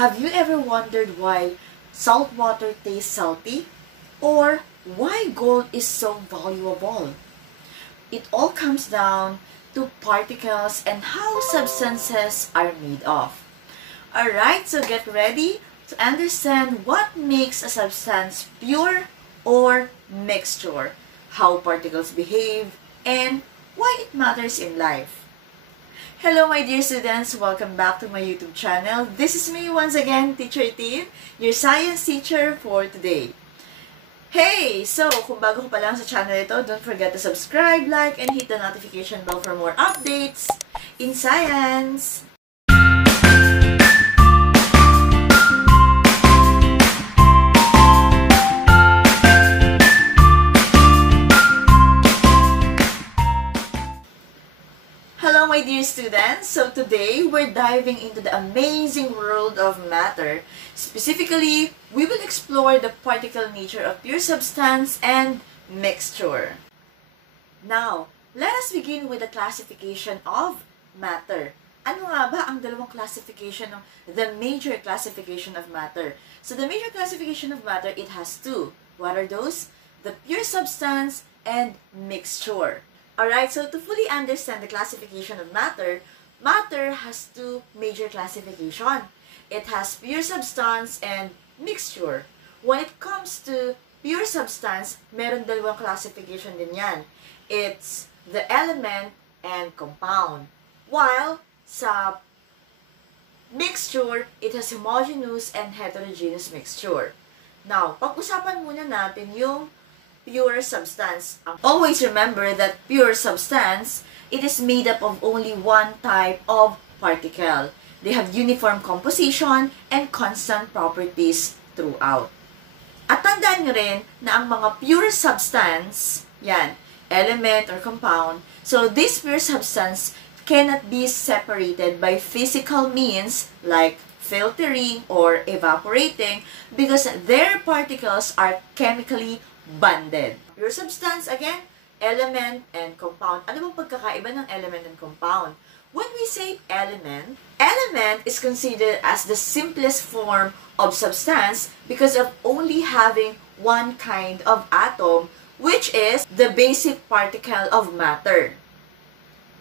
Have you ever wondered why salt water tastes salty? Or why gold is so valuable? It all comes down to particles and how substances are made of. Alright, so get ready to understand what makes a substance pure or mixture, how particles behave, and why it matters in life. Hello my dear students, welcome back to my YouTube channel. This is me once again, Teacher Tin, your science teacher for today. Hey! So, kung bago ko pa lang sa channel ito, don't forget to subscribe, like, and hit the notification bell for more updates in science! Hello my dear students! So today, we're diving into the amazing world of matter. Specifically, we will explore the particle nature of pure substance and mixture. Now, let us begin with the classification of matter. Ano nga ba ang dalawang classification ng the major classification of matter? So the major classification of matter, it has two. What are those? The pure substance and mixture. Alright, so to fully understand the classification of matter, matter has two major classification. It has pure substance and mixture. When it comes to pure substance, meron dalawang classification din yan. It's the element and compound. While sa mixture, it has homogeneous and heterogeneous mixture. Now, pag-usapan muna natin yung pure substance. Always remember that pure substance, it is made up of only one type of particle. They have uniform composition and constant properties throughout. At tandaan nyo rin na ang mga pure substance, yan, element or compound, so this pure substance cannot be separated by physical means like filtering or evaporating because their particles are chemically bonded. Pure substance, again, element and compound. Ano bang pagkakaiba ng element and compound? When we say element, element is considered as the simplest form of substance because of only having one kind of atom, which is the basic particle of matter.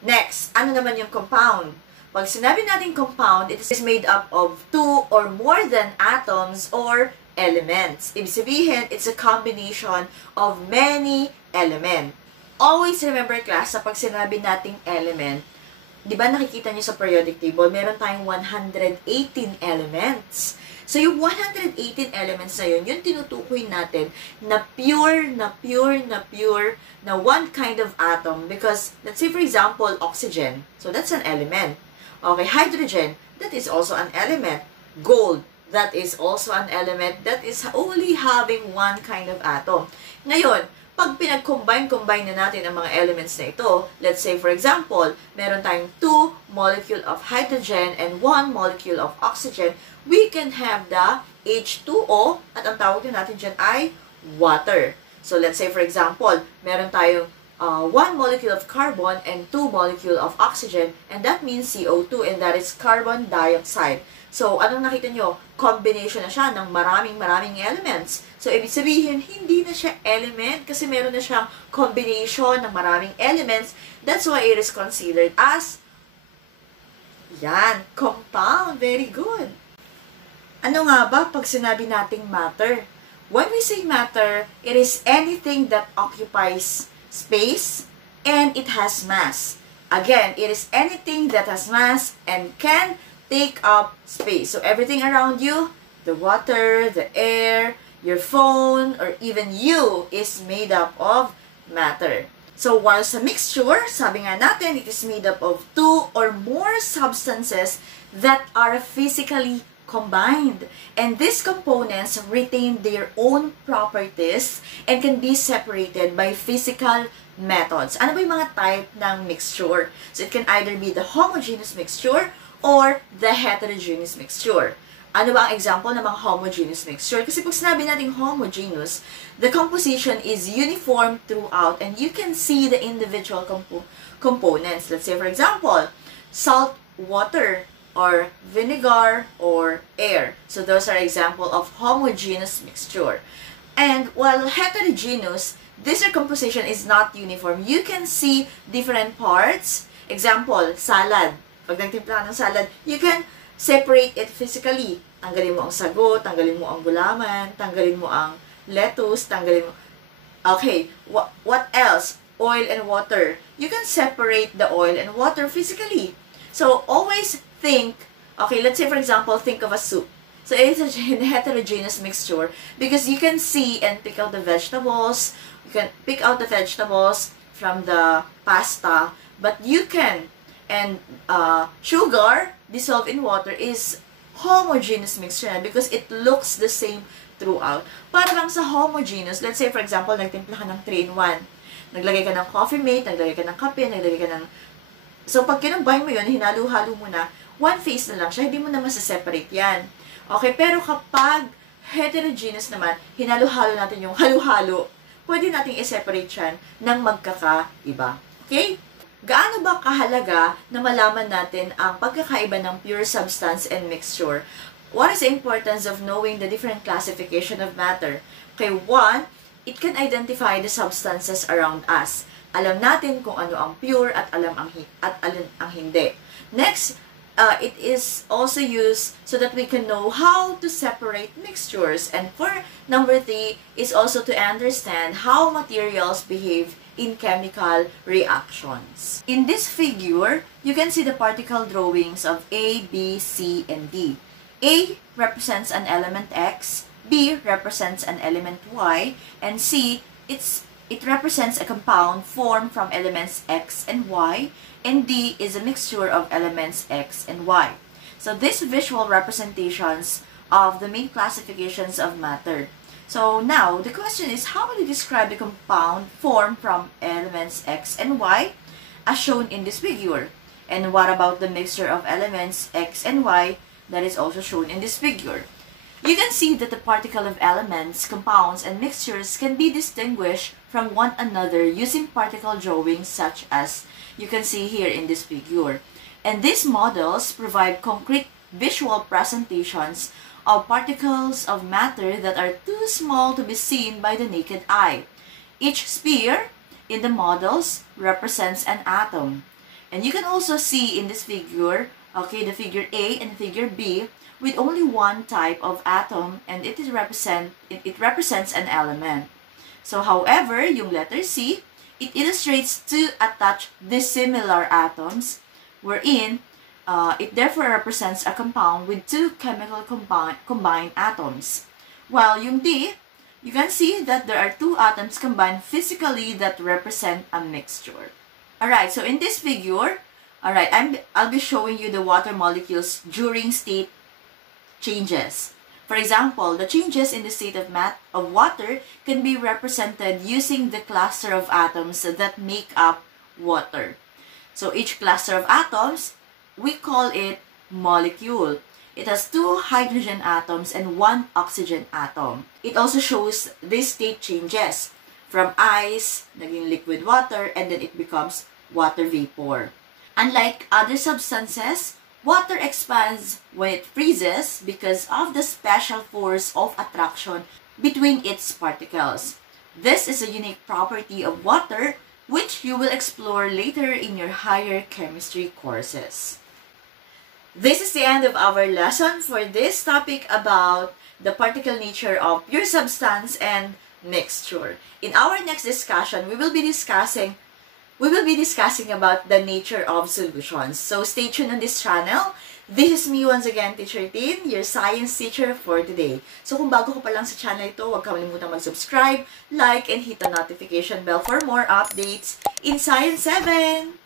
Next, ano naman yung compound? Pag sinabi natin compound, it is made up of two or more than atoms or elements. Ibig sabihin, it's a combination of many elements. Always remember class, sa pag sinabi nating element, di ba nakikita nyo sa periodic table, meron tayong 118 elements. So yung 118 elements na yun, yung tinutukoy natin na pure, na one kind of atom. Because, let's say for example, oxygen. So that's an element. Okay, hydrogen, that is also an element. Gold, that is also an element that is only having one kind of atom. Ngayon, pag pinag-combine na natin ang mga elements na ito, let's say for example, meron tayong 2 molecule of hydrogen and 1 molecule of oxygen, we can have the H2O at ang tawag din natin dyan ay water. So let's say for example, meron tayong 1 molecule of carbon and 2 molecule of oxygen, and that means CO2, and that is carbon dioxide. So, anong nakita nyo? Combination na siya ng maraming elements. So, ibig sabihin, hindi na siya element kasi meron na siyang combination ng maraming elements. That's why it is considered as, yan, compound. Very good. Ano nga ba pag sinabi nating matter? When we say matter, it is anything that occupies space and it has mass. Again, it is anything that has mass and can take up space. So everything around you, the water, the air, your phone, or even you is made up of matter. So while sa mixture, sabi nga natin, it is made up of two or more substances that are physically combined. And these components retain their own properties and can be separated by physical methods. Ano ba yung mga type ng mixture? So it can either be the homogeneous mixture or the heterogeneous mixture. Ano ba ang example ng mga homogeneous mixture? Kasi pag sinabi natin homogeneous, the composition is uniform throughout and you can see the individual components. Let's say for example, salt water. or vinegar, or air. So those are example of homogeneous mixture. And while heterogeneous, this composition is not uniform. You can see different parts. Example, salad. Pag nagtimpla ka ng salad, you can separate it physically. Tanggalin mo ang sago, tanggalin mo ang gulaman, tanggalin mo ang lettuce, tanggalin mo... Okay, what else? Oil and water. You can separate the oil and water physically. So, always think, okay, let's say for example, think of a soup. So, it's a heterogeneous mixture because you can see and pick out the vegetables. You can pick out the vegetables from the pasta, but you can, and sugar dissolved in water is homogeneous mixture because it looks the same throughout. Para lang sa homogeneous, let's say for example, nagtimpla ka ng 3-in-1. Naglagay ka ng coffee mate, naglagay ka ng kape, naglagay ka ng... So, pag kinumbine mo yun, hinalo-halo mo na, one phase na lang siya, hindi mo na masaseparate yan. Okay, pero kapag heterogeneous naman, hinalo-halo natin yung halo-halo, pwede nating i-separate yan ng magkakaiba. Okay? Gaano ba kahalaga na malaman natin ang pagkakaiba ng pure substance and mixture? What is the importance of knowing the different classification of matter? Okay, one, it can identify the substances around us. Alam natin kung ano ang pure at alin ang hindi. Next, it is also used so that we can know how to separate mixtures. And for number 3 is also to understand how materials behave in chemical reactions. In this figure, you can see the particle drawings of A, B, C, and D. A represents an element X, B represents an element Y, and C, it represents a compound formed from elements X and Y, and D is a mixture of elements X and Y. So these visual representations of the main classifications of matter. So now, the question is, how will you describe the compound formed from elements X and Y as shown in this figure? And what about the mixture of elements X and Y that is also shown in this figure? You can see that the particle of elements, compounds, and mixtures can be distinguished from one another using particle drawings such as you can see here in this figure. And these models provide concrete visual presentations of particles of matter that are too small to be seen by the naked eye. Each sphere in the models represents an atom. And you can also see in this figure, okay, the figure A and figure B, with only one type of atom, and it represents an element. So, however, yung letter C, it illustrates two attached dissimilar atoms, wherein it therefore represents a compound with two chemical combined atoms. While yung D, you can see that there are two atoms combined physically that represent a mixture. Alright, so in this figure, alright, I'll be showing you the water molecules during state changes. For example, the changes in the state of water can be represented using the cluster of atoms that make up water. So each cluster of atoms, we call it molecule. It has two hydrogen atoms and one oxygen atom. It also shows these state changes from ice, naging liquid water, and then it becomes water vapor. Unlike other substances, water expands when it freezes because of the special force of attraction between its particles. This is a unique property of water which you will explore later in your higher chemistry courses. This is the end of our lesson for this topic about the particle nature of pure substance and mixture. In our next discussion, we will be discussing about the nature of solutions. So stay tuned on this channel. This is me once again, Teacher Tin, your science teacher for today. So kung bago ko pa lang sa channel ito, huwag kalimutan mag-subscribe, like, and hit the notification bell for more updates in Science 7!